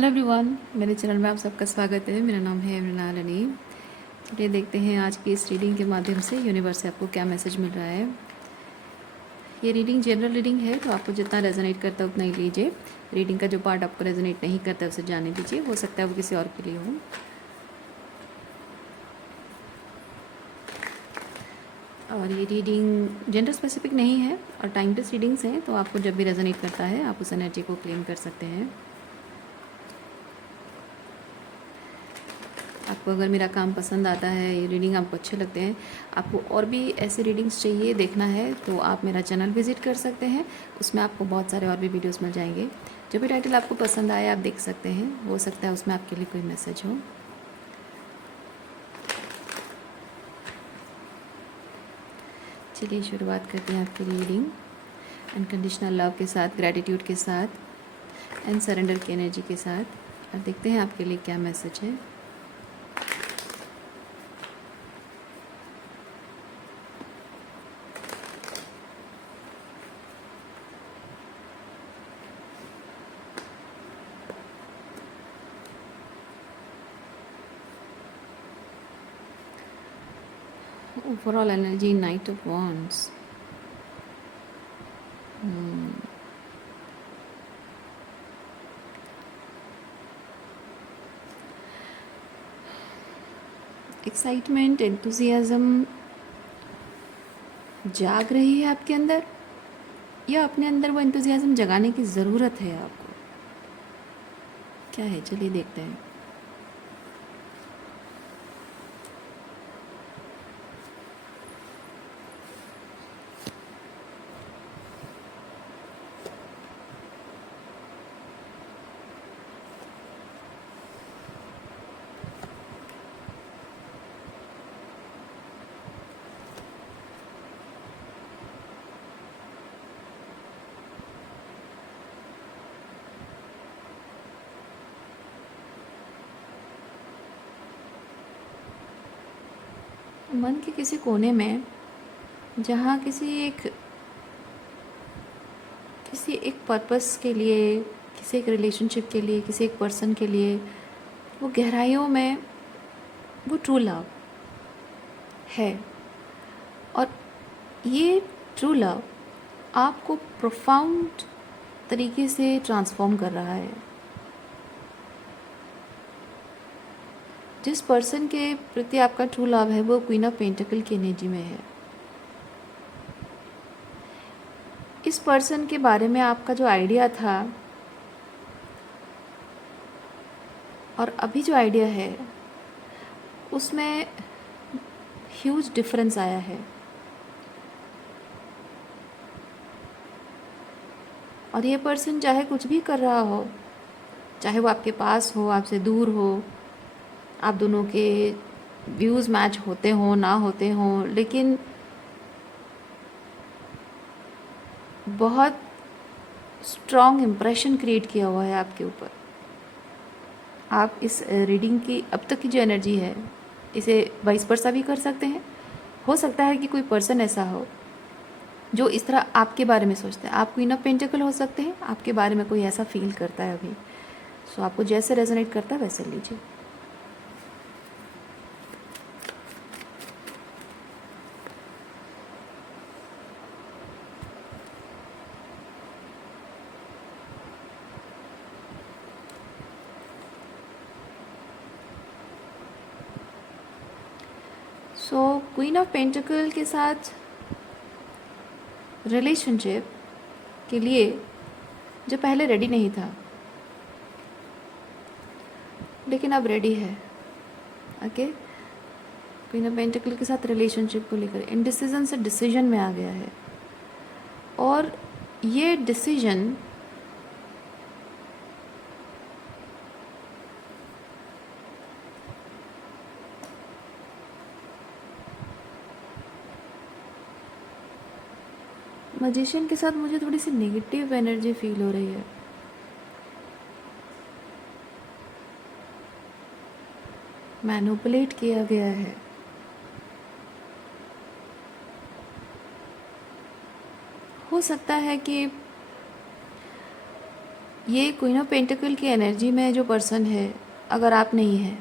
Hello everyone, मेरे channel में आप सबका स्वागत है। मेरा नाम है मृणाल अली। चलिए देखते हैं आज की इस रीडिंग के माध्यम से यूनिवर्स से आपको क्या मैसेज मिल रहा है। ये रीडिंग जनरल रीडिंग है, तो आपको जितना रेजोनेट करता है उतना ही लीजिए। रीडिंग का जो पार्ट आपको रेजोनेट नहीं करता है उसे जाने दीजिए, हो सकता है वो किसी और के लिए हो। और ये रीडिंग जेंडर स्पेसिफिक नहीं है और टाइम बेस्ड रीडिंग्स हैं, तो आपको जब भी रेजोनेट करता है आप उस एनर्जी को क्लेम कर सकते हैं। आपको अगर मेरा काम पसंद आता है, ये रीडिंग आपको अच्छे लगते हैं, आपको और भी ऐसे रीडिंग्स चाहिए देखना है, तो आप मेरा चैनल विज़िट कर सकते हैं। उसमें आपको बहुत सारे और भी वीडियोस मिल जाएंगे। जो भी टाइटल आपको पसंद आए आप देख सकते हैं, हो सकता है उसमें आपके लिए कोई मैसेज हो। चलिए शुरुआत करते हैं आपकी रीडिंग। अनकंडीशनल लव के साथ, ग्रैटिट्यूड के साथ एंड सरेंडर की एनर्जी के साथ, और देखते हैं आपके लिए क्या मैसेज है। Overall energy, Knight of Wands. Excitement, enthusiasm जाग रही है आपके अंदर, या अपने अंदर वो एंथुजियाज्म जगाने की ज़रूरत है आपको। क्या है, चलिए देखते हैं। मन के किसी कोने में, जहाँ किसी एक पर्पस के लिए, किसी एक रिलेशनशिप के लिए, किसी एक पर्सन के लिए, वो गहराइयों में वो ट्रू लव है। और ये ट्रू लव आपको प्रोफाउंड तरीके से ट्रांसफॉर्म कर रहा है। जिस पर्सन के प्रति आपका ट्रू लव है वो क्वीन ऑफ पेंटिकल की एनर्जी में है। इस पर्सन के बारे में आपका जो आइडिया था और अभी जो आइडिया है उसमें ह्यूज डिफरेंस आया है। और ये पर्सन चाहे कुछ भी कर रहा हो, चाहे वो आपके पास हो, आपसे दूर हो, आप दोनों के व्यूज़ मैच होते हों ना होते हों, लेकिन बहुत स्ट्रॉन्ग इम्प्रेशन क्रिएट किया हुआ है आपके ऊपर। आप इस रीडिंग की अब तक की जो एनर्जी है इसे वाइस वर्सा भी कर सकते हैं। हो सकता है कि कोई पर्सन ऐसा हो जो इस तरह आपके बारे में सोचता है। आप क्वीन ऑफ पेंटिकल हो सकते हैं, आपके बारे में कोई ऐसा फील करता है अभी। सो आपको जैसे रेजोनेट करता है वैसे लीजिए। सो क्वीन ऑफ पेंटिकल के साथ रिलेशनशिप के लिए जो पहले रेडी नहीं था लेकिन अब रेडी है। ओके, क्वीन ऑफ पेंटिकल के साथ रिलेशनशिप को लेकर इनडिसीजन से डिसीजन में आ गया है। और ये डिसीजन मैजिशियन के साथ मुझे थोड़ी सी नेगेटिव एनर्जी फील हो रही है। मैनिपुलेट किया गया है। हो सकता है कि ये क्वीन ऑफ पेंटिकल की एनर्जी में जो पर्सन है, अगर आप नहीं है,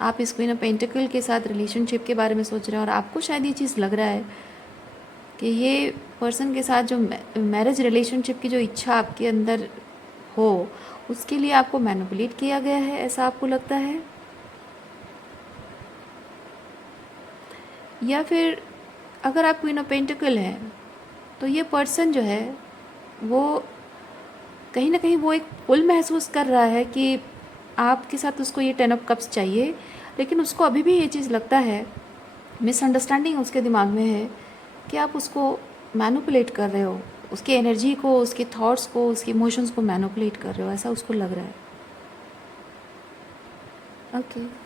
आप इस क्वीन ऑफ पेंटिकल के साथ रिलेशनशिप के बारे में सोच रहे हैं और आपको शायद ये चीज़ लग रहा है कि ये पर्सन के साथ जो मैरिज रिलेशनशिप की जो इच्छा आपके अंदर हो, उसके लिए आपको मैनिपुलेट किया गया है, ऐसा आपको लगता है। या फिर अगर आप क्वीन ऑफ पेंटिकल हैं तो ये पर्सन जो है वो कहीं ना कहीं वो एक पुल महसूस कर रहा है कि आपके साथ उसको ये 10 ऑफ कप्स चाहिए, लेकिन उसको अभी भी ये चीज़ लगता है, मिसअंडरस्टैंडिंग उसके दिमाग में है कि आप उसको मैनिपुलेट कर रहे हो, उसकी एनर्जी को, उसके थॉट्स को, उसके इमोशंस को मैनिपुलेट कर रहे हो, ऐसा उसको लग रहा है। Okay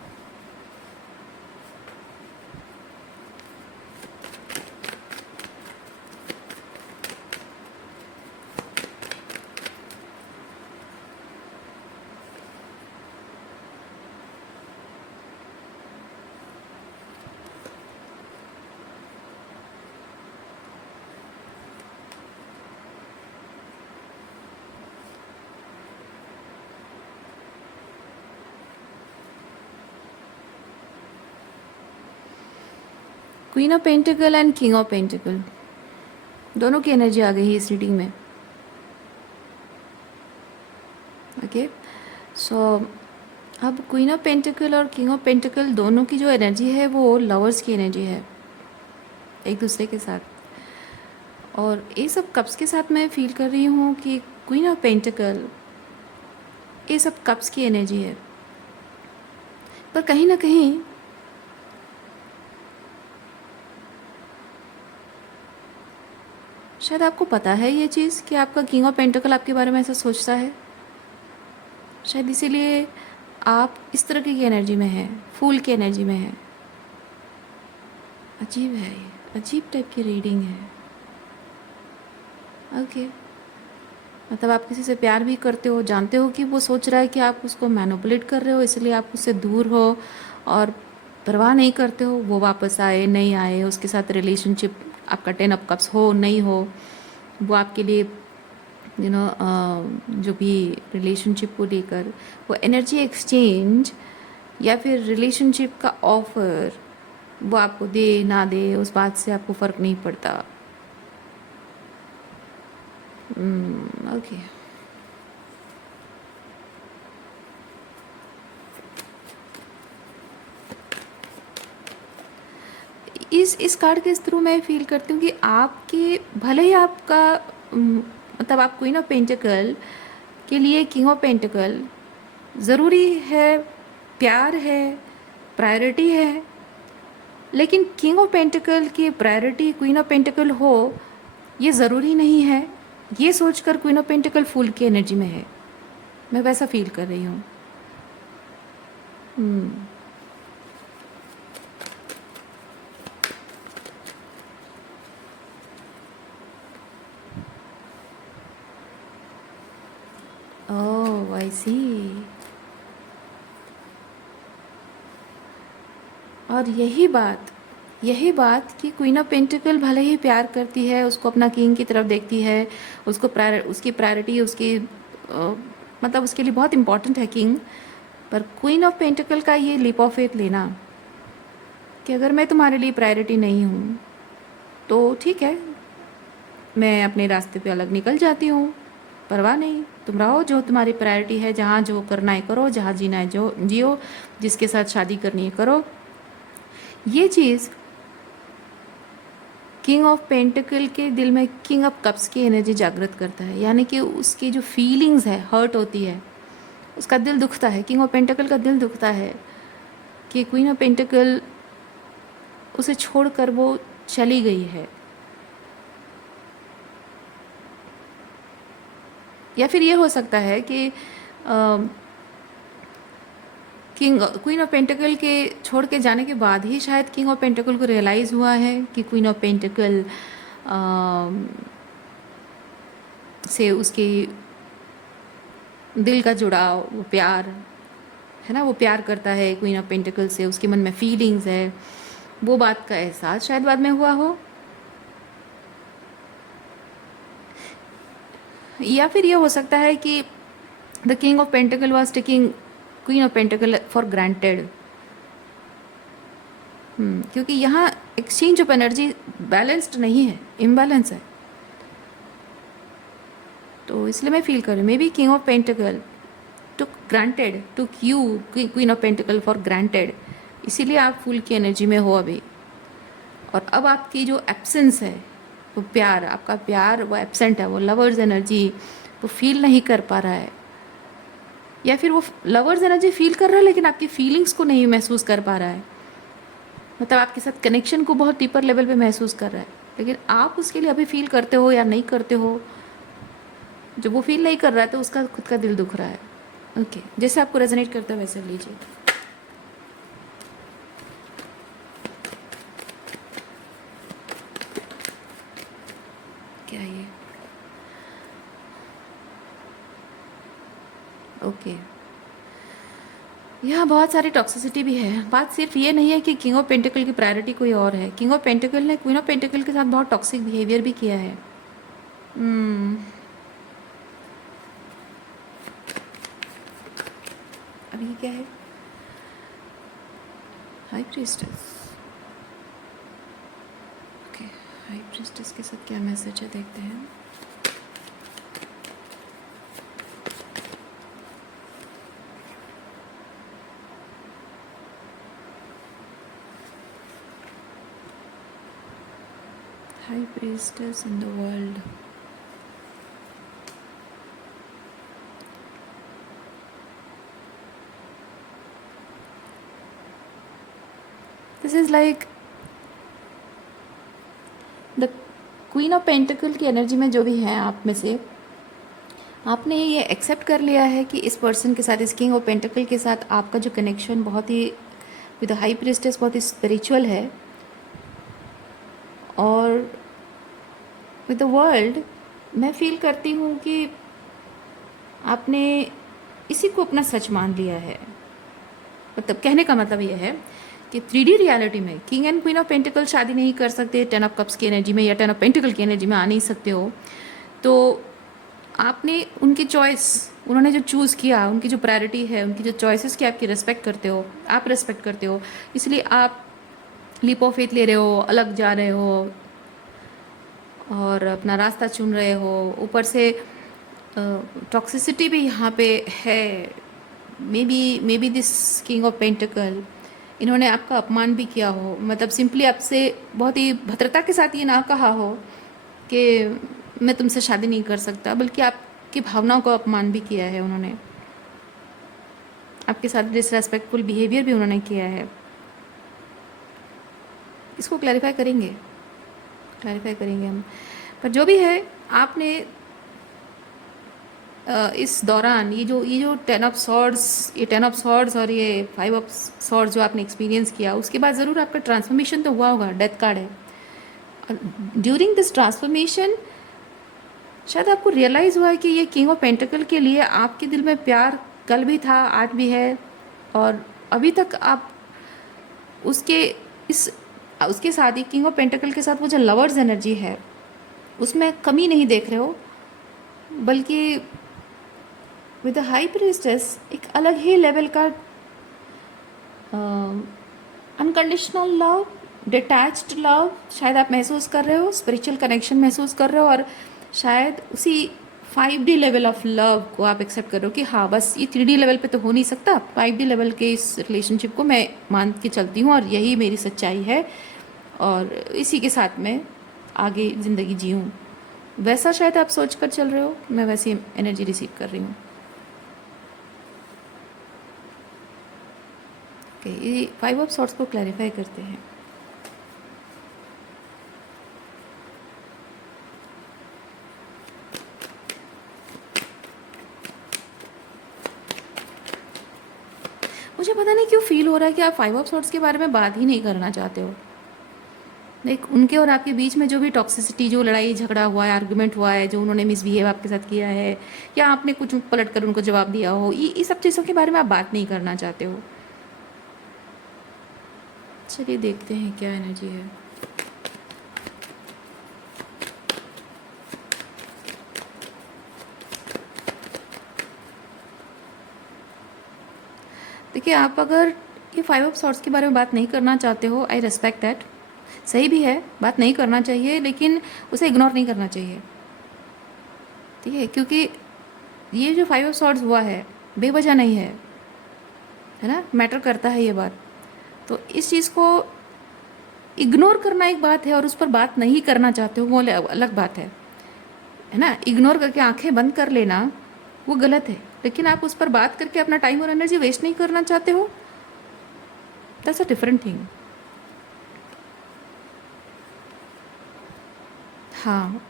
queen of pentacle and king of pentacle दोनों की एनर्जी आ गई है इस रीडिंग में। ओके सो अब क्वीन ऑफ पेंटिकल और किंग ऑफ पेंटिकल दोनों की जो एनर्जी है वो लवर्स की एनर्जी है एक दूसरे के साथ। और ये सब कप्स के साथ मैं फील कर रही हूँ कि क्वीन ऑफ पेंटिकल ये सब कप्स की एनर्जी है, पर कहीं ना कहीं शायद आपको पता है ये चीज़ कि आपका किंग ऑफ पेंटिकल आपके बारे में ऐसा सोचता है, शायद इसीलिए आप इस तरह की एनर्जी में हैं, फूल की एनर्जी में हैं। अजीब है, ये अजीब टाइप की रीडिंग है। ओके मतलब आप किसी से प्यार भी करते हो, जानते हो कि वो सोच रहा है कि आप उसको मैनिपुलेट कर रहे हो, इसलिए आप उससे दूर हो और परवाह नहीं करते हो वो वापस आए नहीं आए, उसके साथ रिलेशनशिप आपका 10 ऑफ कप्स हो नहीं हो, वो आपके लिए जो भी रिलेशनशिप को लेकर वो एनर्जी एक्सचेंज या फिर रिलेशनशिप का ऑफर वो आपको दे ना दे, उस बात से आपको फ़र्क नहीं पड़ता। ओके इस कार्ड के थ्रू मैं फील करती हूँ कि आपके भले ही आपका मतलब आप क्वीन ऑफ पेंटिकल के लिए किंग ऑफ पेंटिकल ज़रूरी है, प्यार है, प्रायोरिटी है, लेकिन किंग ऑफ पेंटिकल की प्रायोरिटी क्वीन ऑफ पेंटिकल हो ये ज़रूरी नहीं है। ये सोचकर क्वीन ऑफ पेंटिकल फूल की एनर्जी में है, मैं वैसा फील कर रही हूँ। ओह आई सी। और यही बात कि क्वीन ऑफ पेंटिकल भले ही प्यार करती है, उसको अपना किंग की तरफ देखती है, उसको उसकी प्रायोरिटी उसकी मतलब उसके लिए बहुत इम्पॉर्टेंट है किंग, पर क्वीन ऑफ पेंटिकल का ये लीप ऑफ फेथ लेना कि अगर मैं तुम्हारे लिए प्रायोरिटी नहीं हूँ तो ठीक है, मैं अपने रास्ते पे अलग निकल जाती हूँ, परवाह नहीं, तुम रहो जो तुम्हारी प्रायोरिटी है, जहाँ जो करना है करो, जहाँ जीना है जो जियो, जिसके साथ शादी करनी है करो। ये चीज़ किंग ऑफ पेंटिकल के दिल में किंग ऑफ कप्स की एनर्जी जागृत करता है, यानी कि उसकी जो फीलिंग्स है, हर्ट होती है, उसका दिल दुखता है, किंग ऑफ पेंटिकल का दिल दुखता है कि क्वीन ऑफ पेंटिकल उसे छोड़कर वो चली गई है। या फिर ये हो सकता है कि क्वीन ऑफ पेंटिकल के छोड़ के जाने के बाद ही शायद किंग ऑफ पेंटिकल को रियलाइज़ हुआ है कि क्वीन ऑफ पेंटिकल से उसके दिल का जुड़ाव, वो प्यार है ना, वो प्यार करता है क्वीन ऑफ पेंटिकल से, उसके मन में फीलिंग्स है, वो बात का एहसास शायद बाद में हुआ हो। या फिर ये हो सकता है कि the king of pentacle was taking queen of pentacle for granted. क्योंकि यहाँ एक्सचेंज ऑफ एनर्जी बैलेंस्ड नहीं है, इम्बैलेंस है। तो इसलिए मैं फील कर रही हूँ may be king of pentacle took granted, took you queen of pentacle for granted, इसीलिए आप फूल की एनर्जी में हो अभी। और अब आपकी जो एब्सेंस है, वो प्यार, आपका प्यार वो एब्सेंट है, वो लवर्स एनर्जी वो फील नहीं कर पा रहा है, या फिर वो लवर्स एनर्जी फील कर रहा है लेकिन आपकी फीलिंग्स को नहीं महसूस कर पा रहा है। मतलब आपके साथ कनेक्शन को बहुत डीपर लेवल पे महसूस कर रहा है, लेकिन आप उसके लिए अभी फील करते हो या नहीं करते हो। जब वो फील नहीं कर रहा है तो उसका खुद का दिल दुख रहा है। ओके, जैसे आपको रेजोनेट करता है वैसे लीजिए। क्या ये? ओके, यहाँ बहुत सारी टॉक्सिसिटी भी है। बात सिर्फ ये नहीं है कि किंग ऑफ पेंटिकल की प्रायोरिटी कोई और है। किंग ऑफ पेंटिकल ने क्वीन ऑफ पेंटिकल के साथ बहुत टॉक्सिक बिहेवियर भी किया है। अब ये क्या है? High priestess. Okay, high priestess के साथ क्या मैसेज है देखते हैं। High priestess in the world. This is like the queen of pentacle की एनर्जी में जो भी है आप में से, आपने ये एक्सेप्ट कर लिया है कि इस पर्सन के साथ, इस किंग ऑफ पेंटिकल के साथ आपका जो कनेक्शन बहुत ही विद हाई प्रीस्टेस बहुत ही स्पिरिचुअल है। और विद द वर्ल्ड मैं फील करती हूँ कि आपने इसी को अपना सच मान लिया है। मतलब कहने का मतलब ये है कि 3D रियलिटी में king and queen of pentacle शादी नहीं कर सकते, 10 ऑफ कप्स की एनर्जी में या 10 ऑफ पेंटिकल की एनर्जी में आ नहीं सकते हो। तो आपने उनकी चॉइस, उन्होंने जो चूज़ किया, उनकी जो प्रायोरिटी है, उनकी जो चॉइसेस की आपकी रिस्पेक्ट करते हो, आप रिस्पेक्ट करते हो, इसलिए आप लीप ऑफ फेथ ले रहे हो, अलग जा रहे हो और अपना रास्ता चुन रहे हो। ऊपर से टॉक्सिसिटी भी यहाँ पे है। May be this king of pentacle, इन्होंने आपका अपमान भी किया हो। मतलब सिंपली आपसे बहुत ही भद्रता के साथ ये ना कहा हो कि मैं तुमसे शादी नहीं कर सकता, बल्कि आपकी भावनाओं का अपमान भी किया है उन्होंने। आपके साथ डिसरेस्पेक्टफुल बिहेवियर भी उन्होंने किया है। इसको क्लैरिफाई करेंगे हम। पर जो भी है, आपने इस दौरान ये जो 10 ऑफ सॉर्ड्स और ये 5 ऑफ सॉर्ड्स जो आपने एक्सपीरियंस किया, उसके बाद ज़रूर आपका ट्रांसफॉर्मेशन तो हुआ होगा। डेथ कार्ड है। और ड्यूरिंग दिस ट्रांसफॉर्मेशन शायद आपको रियलाइज़ हुआ है कि ये किंग ऑफ पेंटिकल के लिए आपके दिल में प्यार कल भी था, आज भी है, और अभी तक आप उसके साथ ही किंग ऑफ पेंटिकल के साथ वो जो लवर्स एनर्जी है उसमें कमी नहीं देख रहे हो, बल्कि विद हाई प्रीस्टेस एक अलग ही लेवल का अनकंडीशनल लव, डिटैच्ड लव शायद आप महसूस कर रहे हो, स्पिरिचुअल कनेक्शन महसूस कर रहे हो, और शायद उसी 5D लेवल ऑफ लव को आप एक्सेप्ट कर रहे हो कि हाँ बस ये 3D लेवल पे तो हो नहीं सकता, 5D लेवल के इस रिलेशनशिप को मैं मान के चलती हूँ और यही मेरी सच्चाई है और इसी के साथ मैं आगे ज़िंदगी जीऊँ। वैसा शायद आप सोच कर चल रहे हो, मैं वैसी एनर्जी रिसीव कर रही हूँ। ये 5 ऑफ सॉर्ट्स को क्लैरिफाई करते हैं। मुझे पता नहीं क्यों फील हो रहा है कि आप 5 ऑफ सॉर्ट्स के बारे में बात ही नहीं करना चाहते हो। लाइक उनके और आपके बीच में जो भी टॉक्सिसिटी, जो लड़ाई झगड़ा हुआ है, आर्गुमेंट हुआ है, जो उन्होंने मिसबिहेव आपके साथ किया है, या आपने कुछ पलट कर उनको जवाब दिया हो, ये सब चीज़ों के बारे में आप बात नहीं करना चाहते हो। चलिए देखते हैं क्या एनर्जी है। देखिए, आप अगर ये 5 ऑफ सॉर्ड्स के बारे में बात नहीं करना चाहते हो, आई रिस्पेक्ट दैट। सही भी है, बात नहीं करना चाहिए, लेकिन उसे इग्नोर नहीं करना चाहिए, ठीक है? क्योंकि ये जो 5 ऑफ सॉर्ड्स हुआ है, बेवजह नहीं है ना? मैटर करता है ये बात। तो इस चीज़ को इग्नोर करना एक बात है, और उस पर बात नहीं करना चाहते हो वो अलग बात है ना? इग्नोर करके आंखें बंद कर लेना वो गलत है, लेकिन आप उस पर बात करके अपना टाइम और एनर्जी वेस्ट नहीं करना चाहते हो, दैट्स अ डिफरेंट थिंग। हाँ,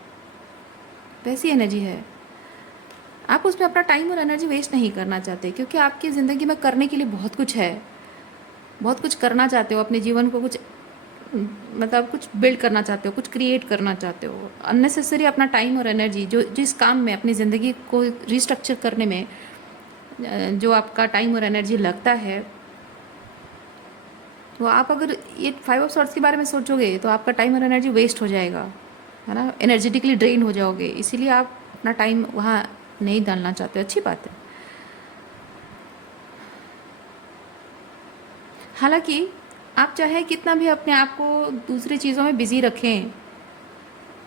वैसी एनर्जी है। आप उसमें अपना टाइम और एनर्जी वेस्ट नहीं करना चाहते, क्योंकि आपकी ज़िंदगी में करने के लिए बहुत कुछ है, बहुत कुछ करना चाहते हो, अपने जीवन को कुछ मतलब कुछ बिल्ड करना चाहते हो, कुछ क्रिएट करना चाहते हो। अननेसेसरी अपना टाइम और एनर्जी जो जिस काम में अपनी ज़िंदगी को रिस्ट्रक्चर करने में जो आपका टाइम और एनर्जी लगता है, तो आप अगर ये 5 ऑफ सॉर्ड्स के बारे में सोचोगे तो आपका टाइम और एनर्जी वेस्ट हो जाएगा, है ना? एनर्जेटिकली ड्रेन हो जाओगे, इसीलिए आप अपना टाइम वहाँ नहीं डालना चाहते। अच्छी बात है। हालांकि आप चाहे कितना भी अपने आप को दूसरी चीज़ों में बिजी रखें,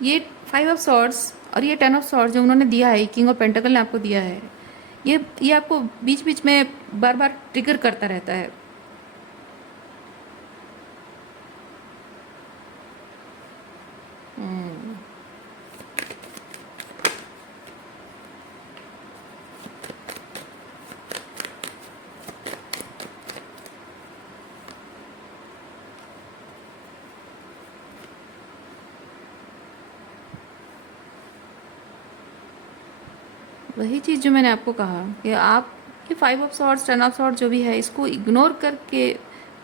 ये 5 ऑफ सॉर्ड्स और ये 10 ऑफ सॉर्ड्स जो उन्होंने दिया है, किंग ऑफ पेंटाकल ने आपको दिया है, ये आपको बीच बीच में बार बार ट्रिगर करता रहता है। वही चीज़ जो मैंने आपको कहा कि आप ये 5 ऑफ सॉर्ड्स 10 ऑफ सॉर्ड्स जो भी है, इसको इग्नोर करके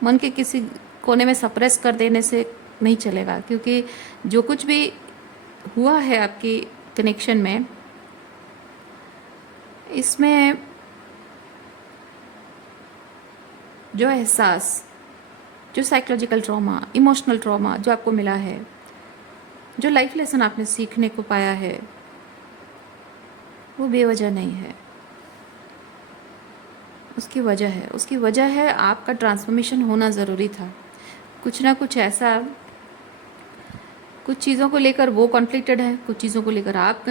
मन के किसी कोने में सप्रेस कर देने से नहीं चलेगा, क्योंकि जो कुछ भी हुआ है आपकी कनेक्शन में, इसमें जो एहसास, जो साइकोलॉजिकल ट्रॉमा, इमोशनल ट्रॉमा जो आपको मिला है, जो लाइफ लेसन आपने सीखने को पाया है, वो बेवजह नहीं है। उसकी वजह है आपका ट्रांसफॉर्मेशन होना ज़रूरी था। कुछ ना कुछ ऐसा, कुछ चीज़ों को लेकर वो कॉन्फ्लिक्टेड है, कुछ चीज़ों को लेकर आप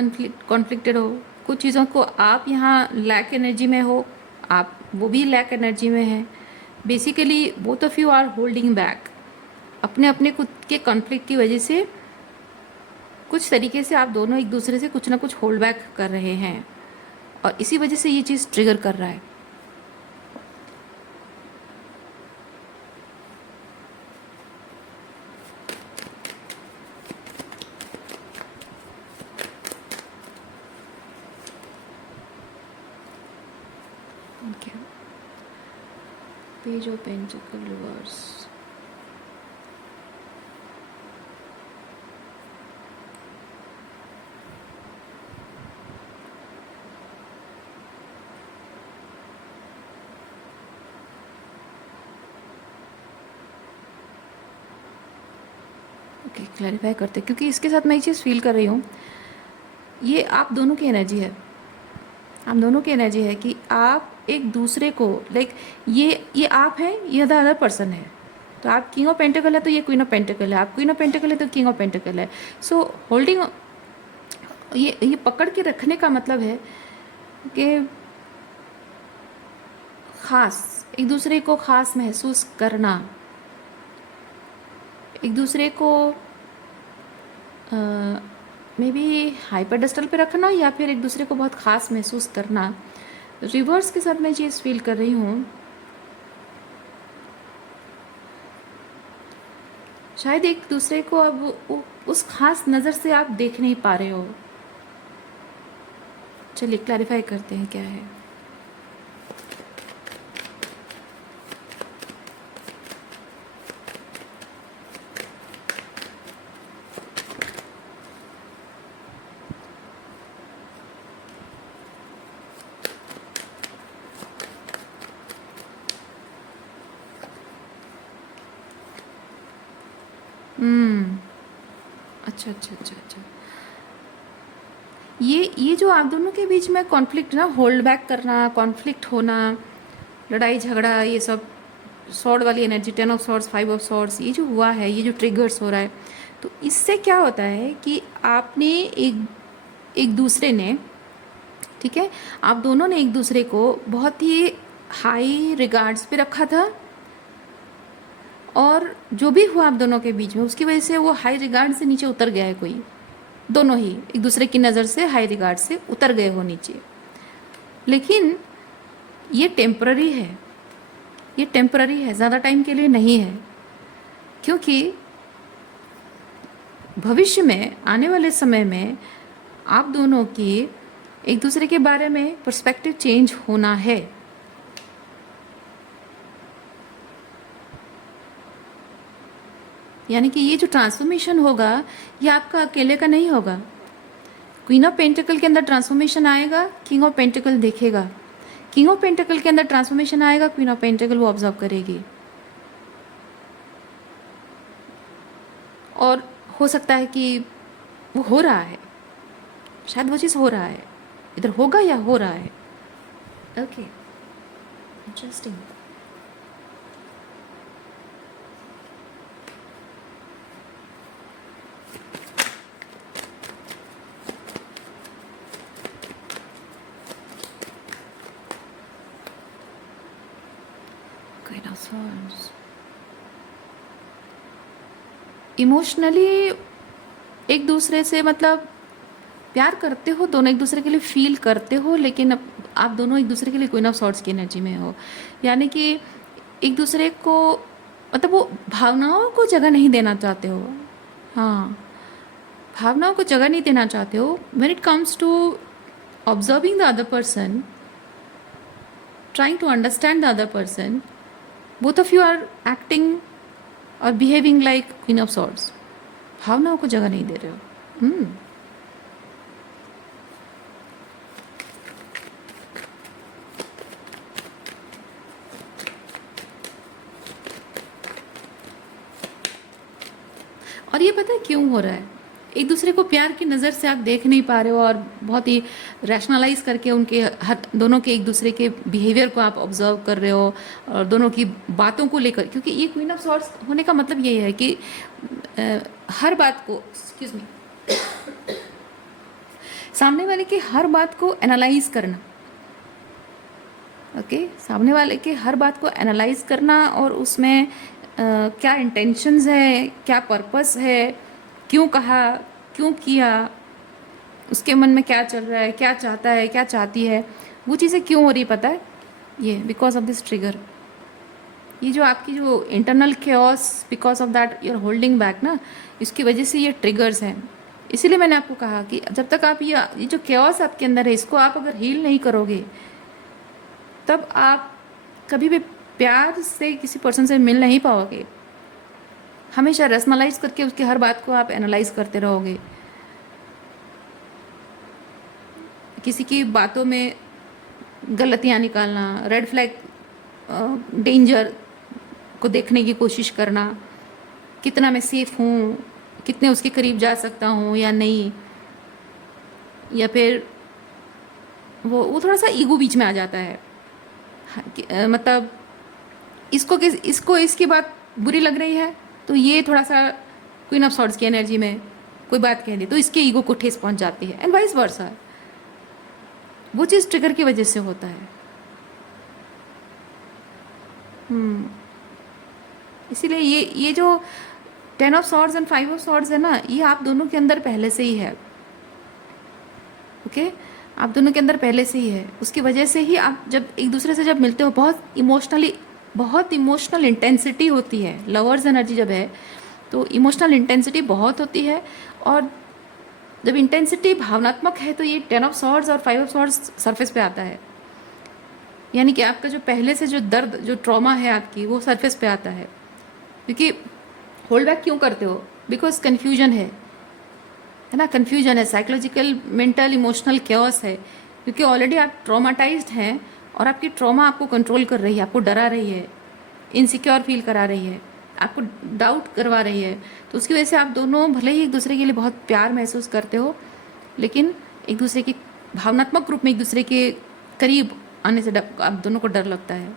कॉन्फ्लिक्टेड हो, कुछ चीज़ों को आप यहाँ लैक एनर्जी में हो, आप वो भी लैक एनर्जी में है। Basically both of you are holding back, अपने अपने खुद के कॉन्फ्लिक्ट की वजह से कुछ तरीके से आप दोनों एक दूसरे से कुछ ना कुछ होल्ड बैक कर रहे हैं, और इसी वजह से ये चीज़ ट्रिगर कर रहा है। Okay, page of pentacle reverse. Okay, clarify करते, क्योंकि इसके साथ मैं ये चीज़ फील कर रही हूँ, ये आप दोनों की एनर्जी है, आप दोनों की एनर्जी है कि आप एक दूसरे को लाइक ये आप हैं, ये द अदर पर्सन है। तो आप किंग ऑफ पेंटिकल है तो ये क्वीन ऑफ पेंटिकल है, आप क्वीन ऑफ पेंटिकल है तो किंग ऑफ पेंटिकल है। सो होल्डिंग, ये पकड़ के रखने का मतलब है कि ख़ास, एक दूसरे को ख़ास महसूस करना, एक दूसरे को मे बी हाइपरडेस्टल पे रखना, या फिर एक दूसरे को बहुत ख़ास महसूस करना। रिवर्स के साथ मैं चीज़ फील कर रही हूँ, शायद एक दूसरे को अब उस खास नज़र से आप देख नहीं पा रहे हो। चलिए क्लैरिफाई करते हैं क्या है। अच्छा अच्छा अच्छा अच्छा, ये जो आप दोनों के बीच में कॉन्फ्लिक्ट ना, होल्ड बैक करना, कॉन्फ्लिक्ट होना, लड़ाई झगड़ा ये सब, सॉर्ड वाली energy, 10 of swords, 5 of swords, ये जो हुआ है, ये जो ट्रिगर्स हो रहा है, तो इससे क्या होता है कि आपने एक एक दूसरे ने, ठीक है, आप दोनों ने एक दूसरे को बहुत ही हाई रिगार्ड्स पे रखा था, और जो भी हुआ आप दोनों के बीच में उसकी वजह से वो हाई रिगार्ड से नीचे उतर गया है कोई, दोनों ही एक दूसरे की नज़र से हाई रिगार्ड से उतर गए हो नीचे। लेकिन ये टेम्पररी है, ये टेम्पररी है, ज़्यादा टाइम के लिए नहीं है, क्योंकि भविष्य में आने वाले समय में आप दोनों की एक दूसरे के बारे में पर्सपेक्टिव चेंज होना है। यानी कि ये जो ट्रांसफॉर्मेशन होगा ये आपका अकेले का नहीं होगा। क्वीन ऑफ पेंटिकल के अंदर ट्रांसफॉर्मेशन आएगा, किंग ऑफ पेंटिकल देखेगा। किंग ऑफ पेंटिकल के अंदर ट्रांसफॉर्मेशन आएगा, क्वीन ऑफ पेंटिकल वो ऑब्जर्व करेगी। और हो सकता है कि वो हो रहा है, शायद वो चीज़ हो रहा है, इधर होगा या हो रहा है। Okay, interesting. Queen of Swords। Emotionally एक दूसरे से मतलब प्यार करते हो, दोनों एक दूसरे के लिए फील करते हो, लेकिन आप दोनों एक दूसरे के लिए क्वीन ऑफ सॉर्ड्स की एनर्जी में हो। यानी कि एक दूसरे को मतलब वो भावनाओं को जगह नहीं देना चाहते हो। हाँ, भावनाओं को जगह नहीं देना चाहते हो। When it comes to observing the other person, trying to understand the other person, both of you are acting और behaving like queen of swords. भावनाओं को जगह नहीं दे रहे हो। और ये पता है क्यों हो रहा है? एक दूसरे को प्यार की नज़र से आप देख नहीं पा रहे हो, और बहुत ही रैशनलाइज करके उनके हर दोनों के एक दूसरे के बिहेवियर को आप ऑब्जर्व कर रहे हो, और दोनों की बातों को लेकर, क्योंकि ये क्वीन ऑफ सॉर्ड्स होने का मतलब ये है कि हर बात को, एक्सक्यूज मी, सामने वाले की हर बात को एनालाइज करना। ओके, सामने वाले की हर बात को एनालाइज करना, और उसमें क्या इंटेंशंस है, क्या पर्पस है, क्यों कहा, क्यों किया, उसके मन में क्या चल रहा है, क्या चाहता है, क्या चाहती है, वो चीज़ें क्यों हो रही पता है? ये बिकॉज ऑफ दिस ट्रिगर। ये जो आपकी जो internal chaos, because of that you are holding back ना, इसकी वजह से ये ट्रिगर्स हैं। इसीलिए मैंने आपको कहा कि जब तक आप ये जो केओस आपके अंदर है, इसको आप अगर हील नहीं करोगे, तब आप कभी भी प्यार से किसी पर्सन से मिल नहीं पाओगे। हमेशा रसमलाइज करके उसकी हर बात को आप एनालाइज करते रहोगे, किसी की बातों में गलतियाँ निकालना, रेड फ्लैग, डेंजर को देखने की कोशिश करना, कितना मैं सेफ हूँ, कितने उसके करीब जा सकता हूँ या नहीं, या फिर वो थोड़ा सा ईगो बीच में आ जाता है। मतलब इसको इसकी बात बुरी लग रही है, तो ये थोड़ा सा क्वीन ऑफ सॉर्ड्स की एनर्जी में कोई बात कह दी तो इसके ईगो को ठेस पहुंच जाती है, एंड वाइस वर्सा। वो चीज़ ट्रिगर की वजह से होता है। इसीलिए ये जो 10 of swords and 5 of swords है ना, ये आप दोनों के अंदर पहले से ही है। ओके, आप दोनों के अंदर पहले से ही है। उसकी वजह से ही आप जब एक दूसरे से जब मिलते हो, बहुत इमोशनल इंटेंसिटी होती है। लवर्स एनर्जी जब है तो इमोशनल इंटेंसिटी बहुत होती है, और जब इंटेंसिटी भावनात्मक है तो ये 10 ऑफ सॉर्ड्स और 5 ऑफ सॉर्ड्स सरफेस पे आता है। यानी कि आपका जो पहले से जो दर्द, जो ट्रॉमा है आपकी, वो सरफेस पे आता है। क्योंकि होल्ड बैक क्यों करते हो? बिकॉज कन्फ्यूजन है ना, कन्फ्यूजन है, साइकोलॉजिकल, मेंटल, इमोशनल केओस है। क्योंकि ऑलरेडी आप ट्रॉमाटाइज्ड हैं, और आपकी ट्रॉमा आपको कंट्रोल कर रही है, आपको डरा रही है, इनसिक्योर फील करा रही है, आपको डाउट करवा रही है। तो उसकी वजह से आप दोनों भले ही एक दूसरे के लिए बहुत प्यार महसूस करते हो, लेकिन एक दूसरे की भावनात्मक रूप में एक दूसरे के करीब आने से आप दोनों को डर लगता है।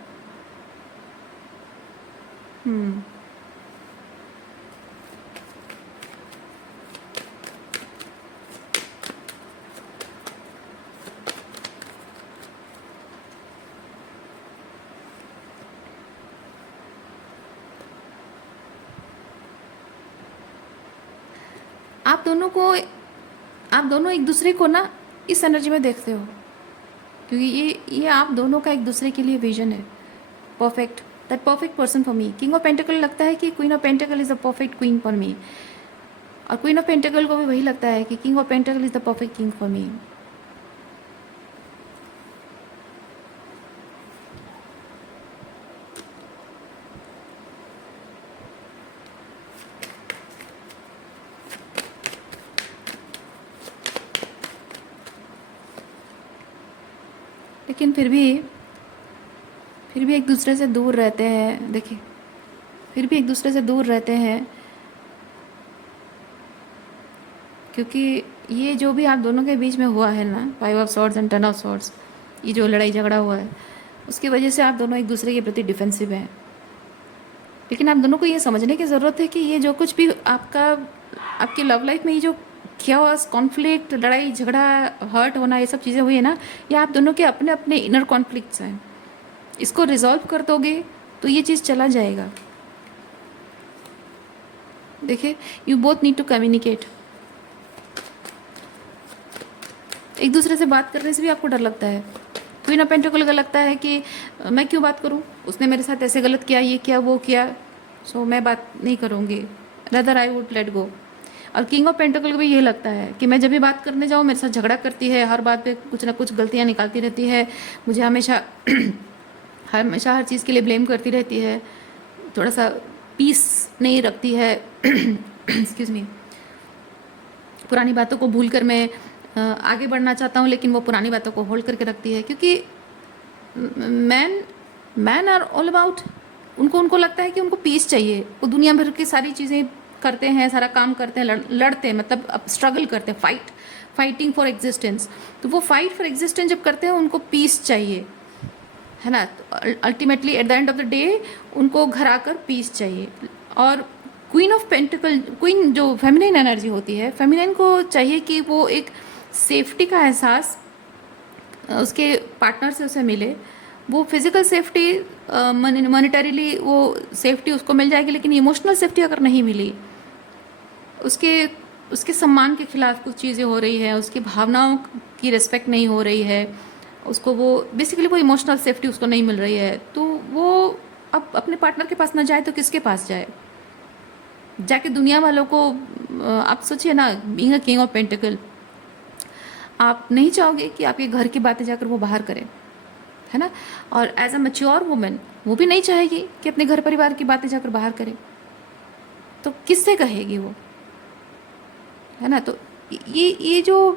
हम्म। आप दोनों को आप दोनों एक दूसरे को ना इस एनर्जी में देखते हो, क्योंकि ये आप दोनों का एक दूसरे के लिए विजन है। Perfect, that perfect person for me. King of pentacle लगता है कि queen of pentacle is the perfect queen for me, और क्वीन ऑफ पेंटिकल को भी वही लगता है कि king of pentacle is the perfect king for me. लेकिन फिर भी एक दूसरे से दूर रहते हैं। देखिए, फिर भी एक दूसरे से दूर रहते हैं, क्योंकि ये जो भी आप दोनों के बीच में हुआ है ना, 5 of swords and 10 of swords, ये जो लड़ाई झगड़ा हुआ है, उसकी वजह से आप दोनों एक दूसरे के प्रति डिफेंसिव हैं। लेकिन आप दोनों को ये समझने की ज़रूरत है कि ये जो कुछ भी आपकी लव लाइफ में ये जो chaos, कॉन्फ्लिक्ट, लड़ाई झगड़ा, हर्ट होना, ये सब चीज़ें हुई है ना, ये आप दोनों के अपने अपने इनर कॉन्फ्लिक्ट्स हैं। इसको रिजॉल्व कर दोगे तो ये चीज़ चला जाएगा। देखिए, you both need to communicate. एक दूसरे से बात करने से भी आपको डर लगता है। क्वीन ऑफ पेंटिकल का लगता है कि मैं क्यों बात करूं, उसने मेरे साथ ऐसे गलत किया, ये किया, वो किया, सो मैं बात नहीं करूंगी, rather I would let go. और किंग ऑफ पेंटिकल को भी ये लगता है कि मैं जब भी बात करने जाऊँ मेरे साथ झगड़ा करती है, हर बात पे कुछ ना कुछ गलतियाँ निकालती रहती है, मुझे हमेशा हमेशा हर चीज़ के लिए ब्लेम करती रहती है, थोड़ा सा पीस नहीं रखती है। Excuse me. पुरानी बातों को भूल कर मैं आगे बढ़ना चाहता हूँ, लेकिन वो पुरानी बातों को होल्ड करके रखती है, क्योंकि मैन आर ऑल अबाउट, उनको लगता है कि उनको पीस चाहिए। वो दुनिया भर की सारी चीज़ें करते हैं, सारा काम करते हैं, लड़ते हैं, मतलब अब स्ट्रगल करते हैं, फाइटिंग फॉर एग्जिस्टेंस। तो वो फाइट फॉर एग्जिस्टेंस जब करते हैं उनको पीस चाहिए, है ना। Ultimately at the end of the day उनको घर आकर पीस चाहिए। और क्वीन ऑफ पेंटिकल, क्वीन जो फेमिनिन एनर्जी होती है, फेमिनिन को चाहिए कि वो एक सेफ्टी का एहसास उसके पार्टनर से उसे मिले। वो फिजिकल सेफ्टी, मॉनिटरीली वो सेफ्टी उसको मिल जाएगी, लेकिन इमोशनल सेफ्टी अगर नहीं मिली, उसके सम्मान के खिलाफ कुछ चीज़ें हो रही है, उसकी भावनाओं की रिस्पेक्ट नहीं हो रही है, उसको वो बेसिकली वो इमोशनल सेफ्टी उसको नहीं मिल रही है, तो वो अब अपने पार्टनर के पास ना जाए तो किसके पास जाए? जाके दुनिया वालों को, आप सोचिए ना, being a king of pentacle, आप नहीं चाहोगे कि आपके घर की बातें जाकर वो बाहर करें, है ना। और एज अ मैच्योर वुमेन वो भी नहीं चाहेगी कि अपने घर परिवार की बातें जाकर बाहर करे, तो किससे कहेगी वो, है ना। तो ये जो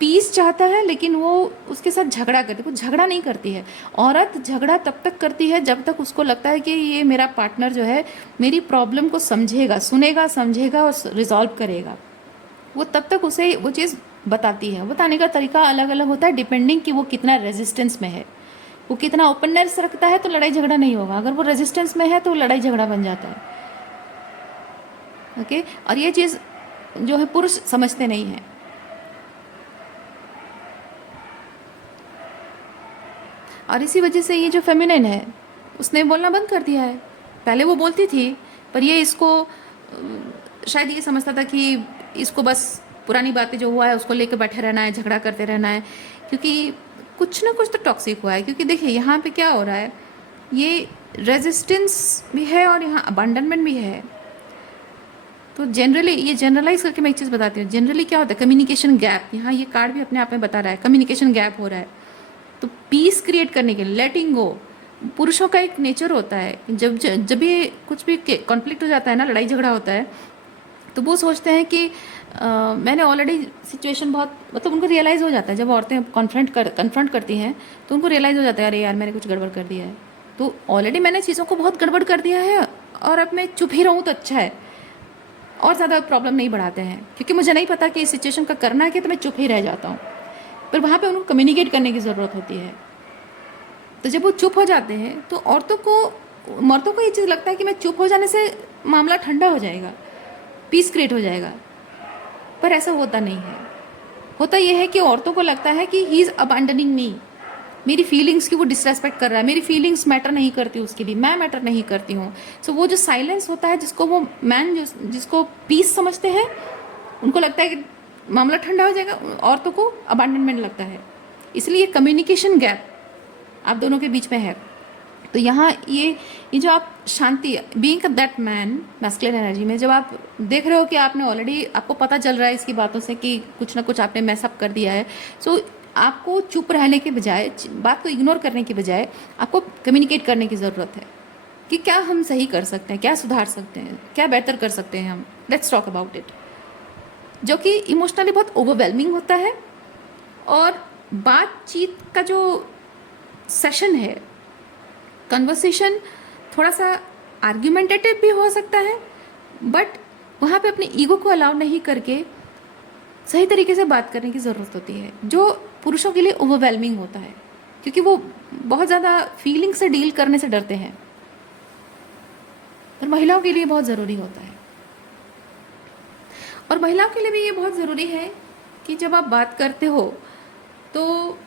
पीस चाहता है, लेकिन वो उसके साथ झगड़ा करती है। वो झगड़ा नहीं करती है, औरत झगड़ा तब तक करती है जब तक उसको लगता है कि ये मेरा पार्टनर जो है मेरी प्रॉब्लम को समझेगा, सुनेगा, समझेगा और रिजॉल्व करेगा। वो तब तक उसे वो चीज़ बताती है। बताने का तरीका अलग अलग होता है डिपेंडिंग कि वो कितना रेजिस्टेंस में है। वो कितना ओपननेस रखता है तो लड़ाई झगड़ा नहीं होगा, अगर वो रेजिस्टेंस में है तो लड़ाई झगड़ा बन जाता है। ओके, और ये चीज़ जो है पुरुष समझते नहीं हैं। और इसी वजह से ये जो फेमिनिन है उसने बोलना बंद कर दिया है। पहले वो बोलती थी, पर ये इसको शायद ये समझता था कि इसको बस पुरानी बातें जो हुआ है उसको लेकर बैठे रहना है, झगड़ा करते रहना है, क्योंकि कुछ ना कुछ तो टॉक्सिक हुआ है। क्योंकि देखिए यहाँ पे क्या हो रहा है, ये रेजिस्टेंस भी है और यहाँ अबांडनमेंट भी है। तो जनरली ये जनरलाइज करके मैं एक चीज़ बताती हूँ, जनरली क्या होता है, कम्युनिकेशन गैप। यहाँ ये कार्ड भी अपने आप में बता रहा है कम्युनिकेशन गैप हो रहा है। तो पीस क्रिएट करने के लिए लेटिंग गो, पुरुषों का एक नेचर होता है, जब भी कुछ भी कॉन्फ्लिक्ट हो जाता है ना, लड़ाई झगड़ा होता है, तो वो सोचते हैं कि मैंने ऑलरेडी सिचुएशन बहुत, मतलब उनको रियलाइज़ हो जाता है, जब औरतें कन्फ्रंट करती हैं तो उनको रियलाइज़ हो जाता है, अरे यार मैंने कुछ गड़बड़ कर दिया है, तो ऑलरेडी मैंने चीज़ों को बहुत गड़बड़ कर दिया है और अब मैं चुप ही रहूँ तो अच्छा है, और ज़्यादा प्रॉब्लम नहीं बढ़ाते हैं, क्योंकि मुझे नहीं पता कि इस सिचुएशन का करना है कि, तो मैं चुप ही रह जाता हूँ। पर वहाँ पे उनको कम्युनिकेट करने की ज़रूरत होती है। तो जब वो चुप हो जाते हैं तो औरतों को मर्दों को ये चीज़ लगता है कि मैं चुप हो जाने से मामला ठंडा हो जाएगा, पीस क्रिएट हो जाएगा, पर ऐसा होता नहीं है। होता यह है कि औरतों को लगता है कि ही इज़ अबैंडनिंग मी, मेरी फीलिंग्स की वो डिसरेस्पेक्ट कर रहा है, मेरी फीलिंग्स मैटर नहीं करती उसके लिए, मैं मैटर नहीं करती हूँ। सो वो जो साइलेंस होता है, जिसको वो मैन जिसको पीस समझते हैं, उनको लगता है कि मामला ठंडा हो जाएगा, औरतों को अबैंडनमेंट लगता है। इसलिए कम्युनिकेशन गैप आप दोनों के बीच में है। तो यहाँ ये जो आप शांति, being that man masculine energy में, जब आप देख रहे हो कि आपने ऑलरेडी, आपको पता चल रहा है इसकी बातों से कि कुछ ना कुछ आपने मैसअप कर दिया है, सो आपको चुप रहने के बजाय, बात को इग्नोर करने के बजाय आपको कम्युनिकेट करने की ज़रूरत है कि क्या हम सही कर सकते हैं, क्या सुधार सकते हैं, क्या बेहतर कर सकते हैं हम, लेट्स टॉक अबाउट इट। जो कि इमोशनली बहुत ओवरवेलमिंग होता है, और बातचीत का जो सेशन है, कन्वर्सेशन थोड़ा सा आर्ग्यूमेंटेटिव भी हो सकता है, बट वहाँ पे अपने ईगो को अलाउ नहीं करके सही तरीके से बात करने की ज़रूरत होती है, जो पुरुषों के लिए ओवरवेलमिंग होता है, क्योंकि वो बहुत ज़्यादा फीलिंग से डील करने से डरते हैं, और महिलाओं के लिए बहुत ज़रूरी होता है। और महिलाओं के लिए भी ये बहुत ज़रूरी है कि जब आप बात करते हो तो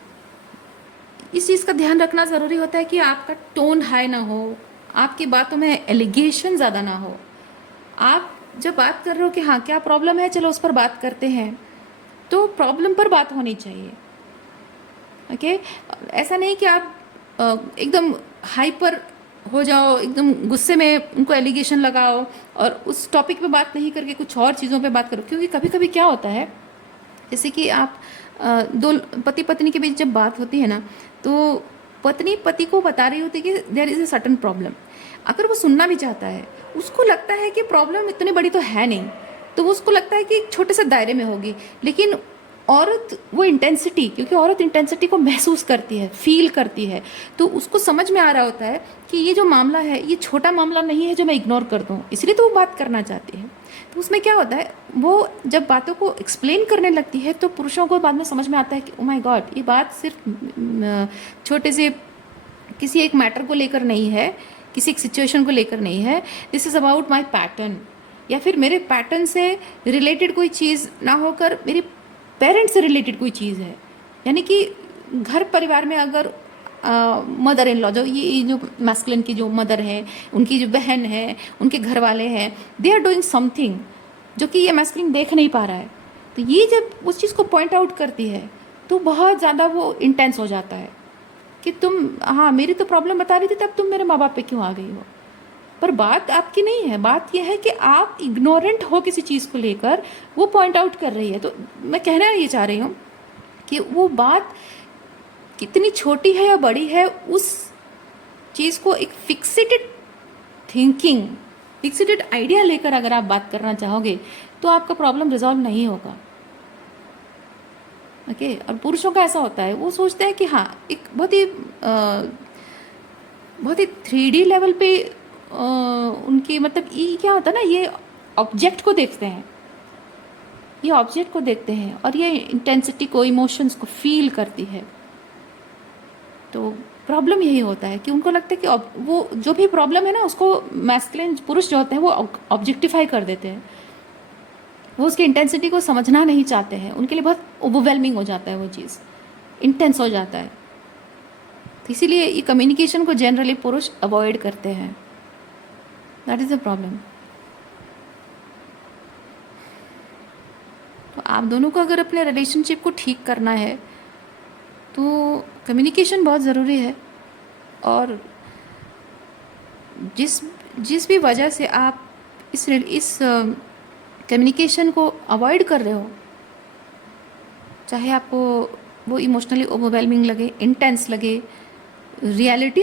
इस चीज़ का ध्यान रखना ज़रूरी होता है कि आपका टोन हाई ना हो, आपकी बातों में एलिगेशन ज़्यादा ना हो। आप जब बात कर रहे हो कि हाँ क्या प्रॉब्लम है, चलो उस पर बात करते हैं, तो प्रॉब्लम पर बात होनी चाहिए। ओके, ऐसा नहीं कि आप एकदम हाइपर हो जाओ, एकदम गुस्से में उनको एलिगेशन लगाओ और उस टॉपिक पे बात नहीं करके कुछ और चीज़ों पे बात करो। क्योंकि कभी कभी क्या होता है, जैसे कि आप दो पति पत्नी के बीच जब बात होती है ना, तो पत्नी पति को बता रही होती है कि there is a certain problem. अगर वो सुनना भी चाहता है, उसको लगता है कि प्रॉब्लम इतनी बड़ी तो है नहीं, तो वो उसको लगता है कि एक छोटे से दायरे में होगी। लेकिन औरत वो इंटेंसिटी, क्योंकि औरत इंटेंसिटी को महसूस करती है, फील करती है, तो उसको समझ में आ रहा होता है कि ये जो मामला है ये छोटा मामला नहीं है जो मैं इग्नोर कर दूँ, इसलिए तो वो बात करना चाहती है। तो उसमें क्या होता है, वो जब बातों को एक्सप्लेन करने लगती है तो पुरुषों को बाद में समझ में आता है कि ओ माय गॉड, ये बात सिर्फ छोटे से किसी एक मैटर को लेकर नहीं है, किसी एक सिचुएशन को लेकर नहीं है, this is about my pattern, या फिर मेरे पैटर्न से रिलेटेड कोई चीज़ ना होकर मेरे पेरेंट्स से रिलेटेड कोई चीज़ है। यानी कि घर परिवार में अगर मदर इन लॉ, जो ये जो मैस्कुलिन की जो मदर है, उनकी जो बहन है, उनके घर वाले हैं, दे आर डूइंग समथिंग जो कि ये मैस्कुलिन देख नहीं पा रहा है, तो ये जब उस चीज़ को पॉइंट आउट करती है तो बहुत ज़्यादा वो इंटेंस हो जाता है कि तुम, हाँ मेरी तो प्रॉब्लम बता रही थी, तब तुम मेरे माँ बाप पे क्यों आ गई हो। पर बात आपकी नहीं है, बात यह है कि आप इग्नोरेंट हो किसी चीज़ को लेकर, वो पॉइंट आउट कर रही है। तो मैं कहना ये चाह रही हूँ कि वो बात कितनी छोटी है या बड़ी है, उस चीज़ को एक फिक्सेटेड थिंकिंग, फिक्सेटेड आइडिया लेकर अगर आप बात करना चाहोगे तो आपका प्रॉब्लम रिजॉल्व नहीं होगा। ओके, और पुरुषों का ऐसा होता है, वो सोचते हैं कि हाँ एक बहुत ही 3D लेवल पे उनकी, मतलब ये क्या होता है ना, ये ऑब्जेक्ट को देखते हैं, ये ऑब्जेक्ट को देखते हैं और ये इंटेंसिटी को, इमोशंस को फील करती है। तो प्रॉब्लम यही होता है कि उनको लगता है कि वो जो भी प्रॉब्लम है ना, उसको मैस्कुलिन पुरुष जो होते हैं वो ऑब्जेक्टिफाई कर देते हैं, वो उसकी इंटेंसिटी को समझना नहीं चाहते हैं, उनके लिए बहुत ओवरवेलमिंग हो जाता है, वो चीज़ इंटेंस हो जाता है। तो इसीलिए ये कम्युनिकेशन को जनरली पुरुष अवॉइड करते हैं, दैट इज़ द प्रॉब्लम। तो आप दोनों को अगर अपने रिलेशनशिप को ठीक करना है तो कम्युनिकेशन बहुत ज़रूरी है, और जिस भी वजह से आप इस कम्युनिकेशन को अवॉइड कर रहे हो, चाहे आपको वो इमोशनली ओवरवेलमिंग लगे, इंटेंस लगे, reality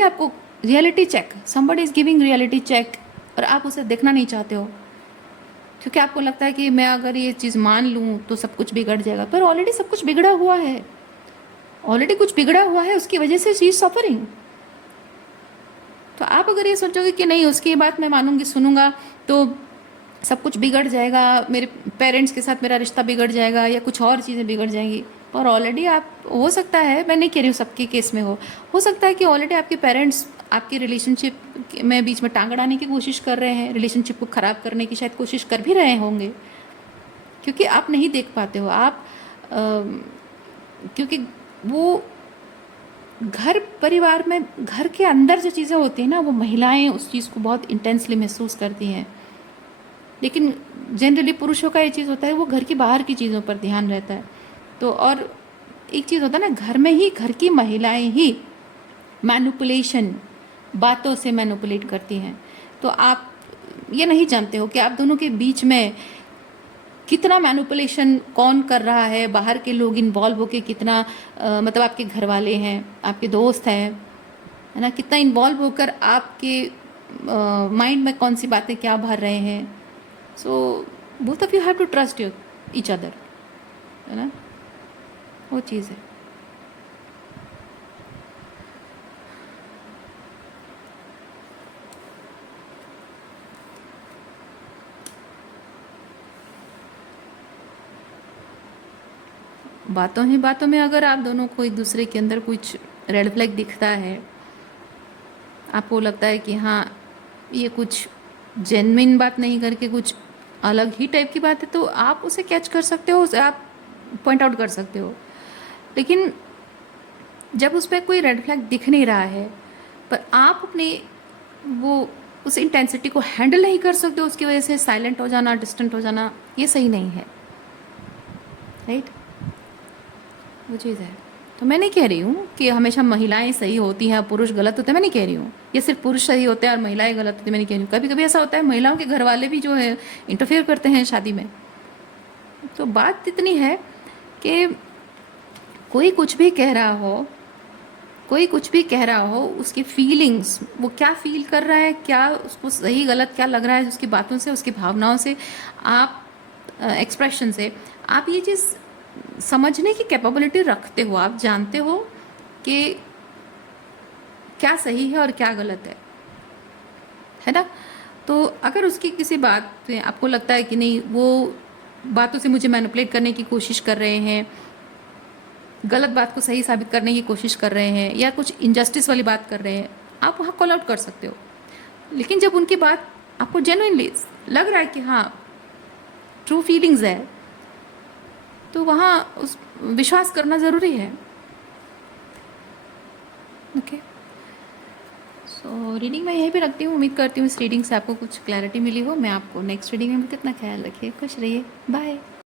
check, somebody is giving reality check और आप उसे देखना नहीं चाहते हो, क्योंकि आपको लगता है कि मैं अगर ये चीज़ मान लूँ तो सब कुछ बिगड़ जाएगा। पर ऑलरेडी सब कुछ बिगड़ा हुआ है, ऑलरेडी कुछ बिगड़ा हुआ है, उसकी वजह से शी इज़ सफरिंग। तो आप अगर ये सोचोगे कि नहीं उसकी बात मैं मानूंगी, सुनूंगा तो सब कुछ बिगड़ जाएगा, मेरे पेरेंट्स के साथ मेरा रिश्ता बिगड़ जाएगा या कुछ और चीज़ें बिगड़ जाएंगी, और ऑलरेडी आप, हो सकता है, मैं नहीं कह रही हूँ सबके केस में हो सकता है कि ऑलरेडी आपके पेरेंट्स आपके रिलेशनशिप में बीच में टांग अड़ाने की कोशिश कर रहे हैं, रिलेशनशिप को ख़राब करने की शायद कोशिश कर भी रहे होंगे, क्योंकि आप नहीं देख पाते हो आप क्योंकि वो घर परिवार में घर के अंदर जो चीज़ें होती हैं ना, वो महिलाएं उस चीज़ को बहुत इंटेंसली महसूस करती हैं। लेकिन जनरली पुरुषों का ये चीज़ होता है, वो घर की बाहर की चीज़ों पर ध्यान रहता है। तो और एक चीज़ होता है ना, घर में ही घर की महिलाएं ही मैनिपुलेशन, बातों से मैनिपुलेट करती हैं। तो आप ये नहीं जानते हो कि आप दोनों के बीच में कितना मैनिपुलेशन कौन कर रहा है, बाहर के लोग इन्वॉल्व होके कितना मतलब आपके घर वाले हैं, आपके दोस्त हैं, है ना, कितना इन्वॉल्व होकर आपके माइंड में कौन सी बातें क्या भर रहे हैं। So both of you have to trust your each other, है ना, वो चीज़ है। बातों ही बातों में अगर आप दोनों को एक दूसरे के अंदर कुछ रेड फ्लैग दिखता है, आपको लगता है कि हाँ ये कुछ जेन्युइन बात नहीं करके कुछ अलग ही टाइप की बात है, तो आप उसे कैच कर सकते हो, उसे आप पॉइंट आउट कर सकते हो। लेकिन जब उस पर कोई रेड फ्लैग दिख नहीं रहा है, पर आप अपने वो उस इंटेंसिटी को हैंडल नहीं कर सकते, उसकी वजह से साइलेंट हो जाना, डिस्टेंट हो जाना, ये सही नहीं है, राइट। वो चीज़ है। तो मैं नहीं कह रही हूँ कि हमेशा महिलाएं सही होती हैं, पुरुष गलत होते हैं, मैं नहीं कह रही हूँ। ये सिर्फ पुरुष सही होते हैं और महिलाएं गलत होती हैं, मैं नहीं कह रही हूँ। कभी कभी ऐसा होता है महिलाओं के घर वाले भी जो है इंटरफेयर करते हैं शादी में। तो बात इतनी है कि कोई कुछ भी कह रहा हो, कोई कुछ भी कह रहा हो, उसकी फीलिंग्स, वो क्या फील कर रहा है, क्या उसको सही गलत क्या लग रहा है, उसकी बातों से, उसकी भावनाओं से, आप एक्सप्रेशन से आप ये चीज़ समझने की कैपेबिलिटी रखते हो। आप जानते हो कि क्या सही है और क्या गलत है ना। तो अगर उसकी किसी बात पे आपको लगता है कि नहीं, वो बातों से मुझे मैनिपुलेट करने की कोशिश कर रहे हैं, गलत बात को सही साबित करने की कोशिश कर रहे हैं, या कुछ इनजस्टिस वाली बात कर रहे हैं, आप वहाँ कॉल आउट कर सकते हो। लेकिन जब उनकी बात आपको जेन्युइनली लग रहा है कि हाँ ट्रू फीलिंग्स है, तो वहाँ उस विश्वास करना ज़रूरी है। ओके, सो रीडिंग मैं यहीं पे रखती हूँ। उम्मीद करती हूँ इस रीडिंग से आपको कुछ क्लैरिटी मिली हो। मैं आपको नेक्स्ट रीडिंग में भी कितना ख्याल रखिए, खुश रहिए, बाय।